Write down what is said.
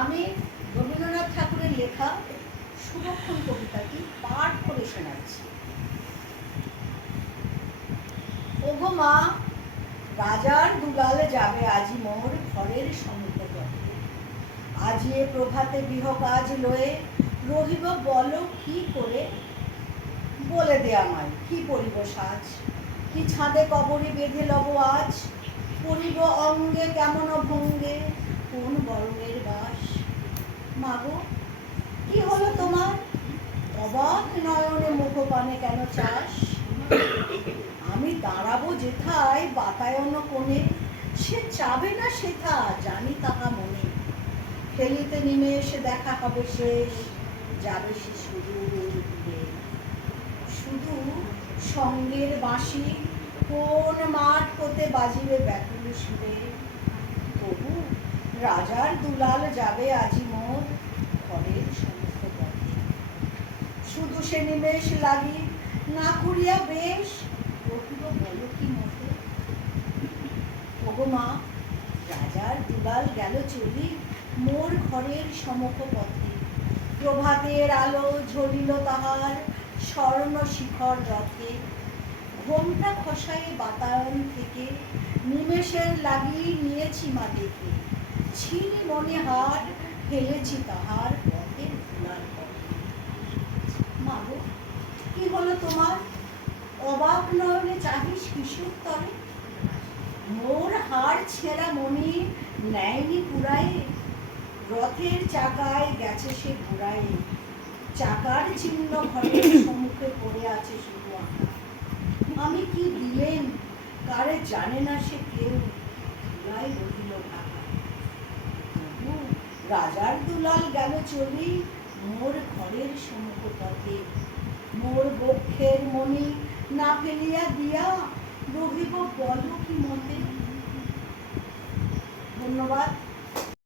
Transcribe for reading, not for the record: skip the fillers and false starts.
আমি রবীন্দ্রনাথ ঠাকুরের লেখা সুরক্ষণ কবিতাটি পাঠ করে শোনাচ্ছি। ওগো মা, রাজার দুলাল যাবে আজি মোর ঘরের সম্মুখে। আজি এ প্রভাতে গৃহ কাজ লয়ে রহিব বলো কি করে? বলে দে আমায় কি পরিব সাজ, কি ছাদে কবরে বেঁধে লব আজ, পরিব অঙ্গে কেমন ভঙ্গে, কোন বরণের বাস। মাগো, কি হলো তোমার? অবাক নয়নে মুখপানে কেন চাস? আমি দাঁড়াবো যেথায় বাতায়ন কোণে, সে চাবে না সেথা জানি তাহা মনে। ফেলিতে নিমেষ দেখা হবে শেষ, যাবে সে সুদূর দূরে। শুধু সঙ্গের বাঁশি কোন মাঠ হতে বাজিবে ব্যাকুল সুরে। তবু রাজার দুলাল যাবে আজি মোর ঘরের সমস্ত পথে। শুধু সে নিমেষ লাগি না করিয়া বেশ রহিব বলো কি মতে। ওগো মা, রাজার দুলাল গেল চলি মোর ঘরের সমুখ পথে। প্রভাতের আলো ঝরিল তাহার স্বর্ণ শিখর রথে। ঘোমটা খসায়ে বাতায়ন থেকে নিমেষের লাগি নিয়েছি মা দেখে। ছিনি মনে হার ফেলেছি তাহার পথে দুলাল পথে। মাগো, কি হলো তোমার? অবাক নয়নে চাহিস কিসের তরে? মোর হাড় ছেঁড়া মনি নেয়নি কুড়ায়ে, রথের চাকায় গেছে সে ঘুরায়ে। চাকার চিহ্ন ঘরের সম্মুখে পড়ে আছে শুধু আঁকা। আমি কি দিলেন কারে জানে না সে কেউ, ধুলায় রহিল ঢাকা। তবু রাজার দুলাল গেল চলি মোর ঘরের সম্মুখ পথে। মোর বক্ষের মণি না ফেলিয়া দিয়া রহিব বলো কি মতে। ধন্যবাদ।